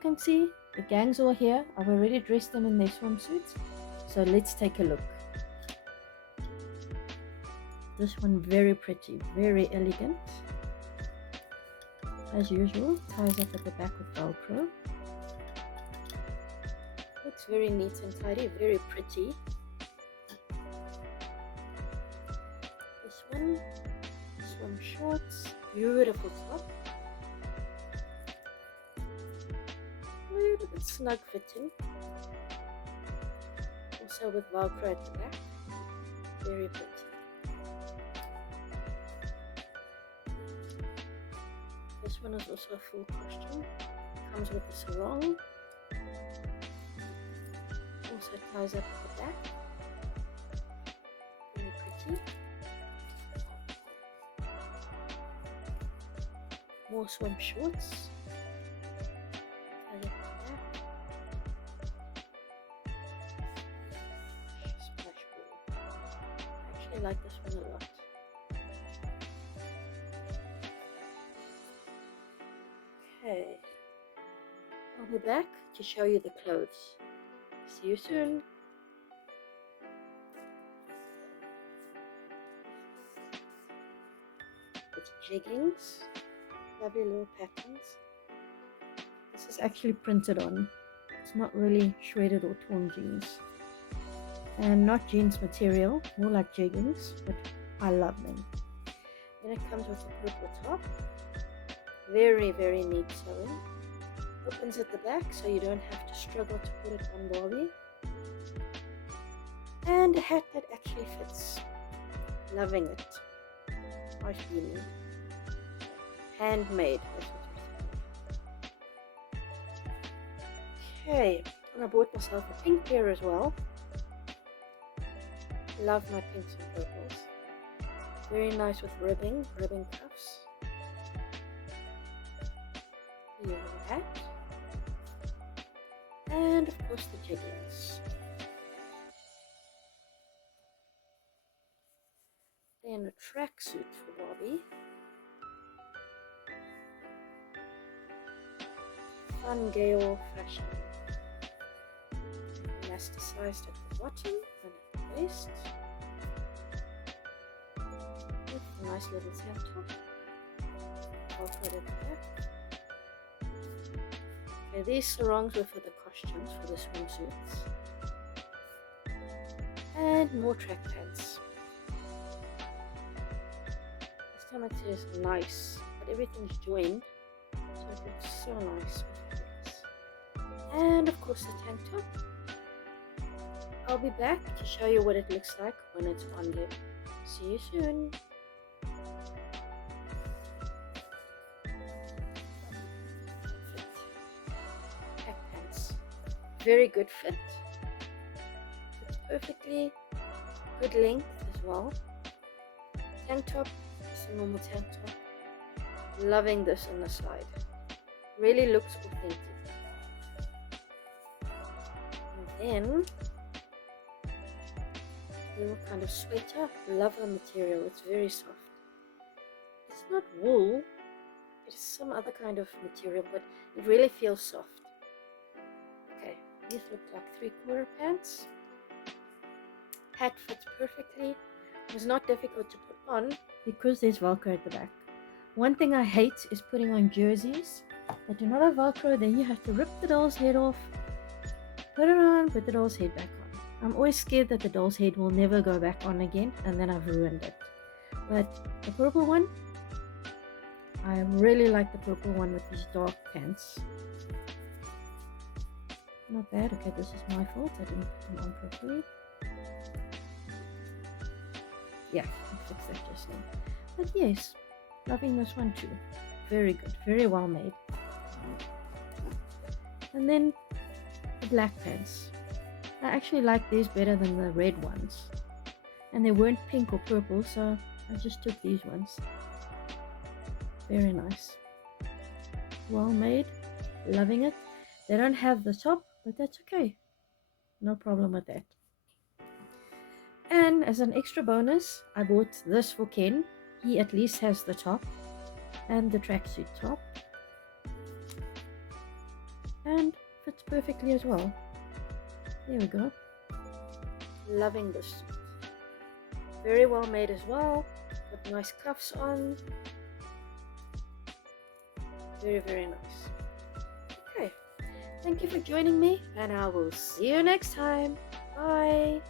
can see, the gang's all here. I've already dressed them in their swimsuits. So let's take a look. This one very pretty, very elegant. As usual, ties up at the back with Velcro. Looks very neat and tidy, very pretty. This one, swim shorts, beautiful top. A little bit snug fitting. Also with Velcro at the back, very pretty. This one is also a full costume. Comes with a sarong. Also ties up at the back. Very pretty. More swim shorts. Ties up at the back. Splash ball. I actually like this one a lot. Okay, I'll be back to show you the clothes. See you soon. It's jeggings, lovely little patterns. This is actually printed on. It's not really shredded or torn jeans. And not jeans material, more like jeggings, but I love them. Then it comes with a purple top. Very, very neat sewing. Opens at the back so you don't have to struggle to put it on Barbie. And a hat that actually fits. Loving it. Nice beanie. Handmade. Okay, and I bought myself a pink pair as well. Love my pinks and purples. Very nice with ribbing cuffs. Here the hat, and of course the jeggings. Then a tracksuit for Barbie. Fun Gale fashion. Elasticized at the bottom and at the waist. With a nice little tank top. Velcro at the back. Okay, these sarongs were for the costumes, for the swimsuits. And more track pants. This time it says nice, but everything's joined, so it looks so nice with this. And of course the tank top. I'll be back to show you what it looks like when it's on there. See you soon. Very good fit. Fits perfectly. Good length as well. Tank top, just a normal tank top. Loving this on the side. Really looks authentic. And then a little kind of sweater. Love the material. It's very soft. It's not wool. It's some other kind of material, but it really feels soft. These look like 3/4 pants. Hat fits perfectly. It was not difficult to put on because there's Velcro at the back. One thing I hate is putting on jerseys that do not have Velcro. Then you have to rip the doll's head off, put it on, put the doll's head back on. I'm always scared that the doll's head will never go back on again and then I've ruined it. But the purple one, I really like the purple one with these dark pants. Not bad. Okay, this is my fault. I didn't put them on properly. Yeah, I fixed that just now. But yes, loving this one too. Very good. Very well made. And then the black pants. I actually like these better than the red ones. And they weren't pink or purple, so I just took these ones. Very nice. Well made. Loving it. They don't have the top, but that's okay. No problem with that. And as an extra bonus, I bought this for Ken. He at least has the top and the tracksuit top. and fits perfectly as well. There we go. Loving this suit. Very well made as well, with nice cuffs on. Very, very nice. Okay, thank you for joining me, and I will see you next time. Bye.